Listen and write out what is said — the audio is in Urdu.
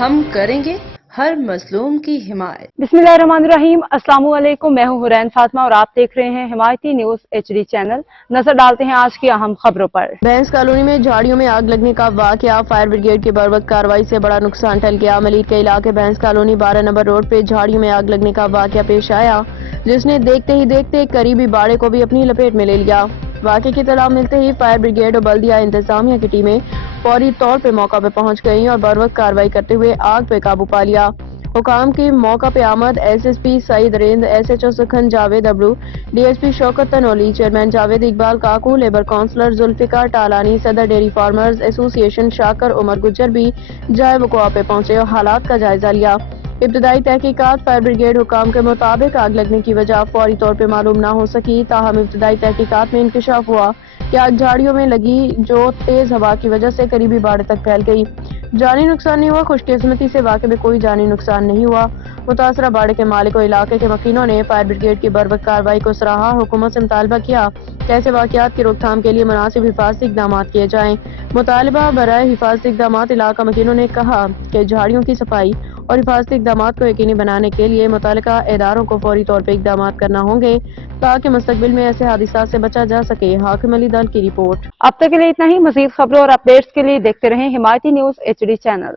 ہم کریں گے ہر مظلوم کی حمایت۔ بسمillahirrahmanirrahim، السلام علیکم، میں ہوں حورین فاطمہ اور آپ دیکھ رہے ہیں حمایتی نیوز HD چینل۔ نظر ڈالتے ہیں آج کی اہم خبروں پر۔ بینس کالونی میں جھاڑیوں میں آگ لگنے کا واقعہ، فائر بریگیڈ کی بروقت کارروائی سے بڑا نقصان ٹل گیا۔ ملیر کے علاقے بینس کالونی 12 نمبر روڈ پہ جھاڑیوں میں آگ لگنے کا واقعہ پیش آیا، جس نے دیکھتے ہی دیکھتے قریبی باڑے کو بھی اپنی لپیٹ میں لے لیا۔ واقعے کی اطلاع ملتے ہی فائر بریگیڈ اور بلدیہ انتظامیہ کی ٹیمیں فوری طور پہ موقع پہ پہنچ گئیں اور بروقت کارروائی کرتے ہوئے آگ پہ قابو پا لیا۔ حکام کی موقع پہ آمد SSP سعید رند، SHO سکھند جاوید ابلو، DSP Shaukat Tanoli, chairman Javed Iqbal Kaku, labour councillor Zulfiqar Talani, صدر ڈیری فارمرز ایسوسی ایشن شاکر عمر گجر بھی جائے وقوع پہ پہنچے اور حالات کا جائزہ لیا۔ ابتدائی تحقیقات فائر بریگیڈ حکام کے مطابق آگ لگنے کی وجہ فوری طور پہ معلوم نہ ہو سکی، تاہم ابتدائی تحقیقات میں انکشاف ہوا کہ آگ جھاڑیوں میں لگی جو تیز ہوا کی وجہ سے قریبی باڑے تک پھیل گئی۔ جانی نقصان نہیں ہوا، خوش قسمتی سے واقعے میں کوئی جانی نقصان نہیں ہوا۔ متاثرہ باڑے کے مالک و علاقے کے مکینوں نے فائر بریگیڈ کی بروقت کارروائی کو سراہا، حکومت سے مطالبہ کیا کہ ایسے واقعات کی روک تھام کے لیے مناسب حفاظتی اقدامات کیے جائیں۔ مطالبہ برائے حفاظتی اقدامات علاقہ مکینوں نے کہا کہ جھاڑیوں کی صفائی اور حفاظتی اقدامات کو یقینی بنانے کے لیے متعلقہ اداروں کو فوری طور پر اقدامات کرنا ہوں گے تاکہ مستقبل میں ایسے حادثات سے بچا جا سکے۔ حاکم علی دل کی رپورٹ۔ اب تک کے لیے اتنا ہی، مزید خبروں اور اپڈیٹس کے لیے دیکھتے رہیں حمایتی نیوز HD چینل۔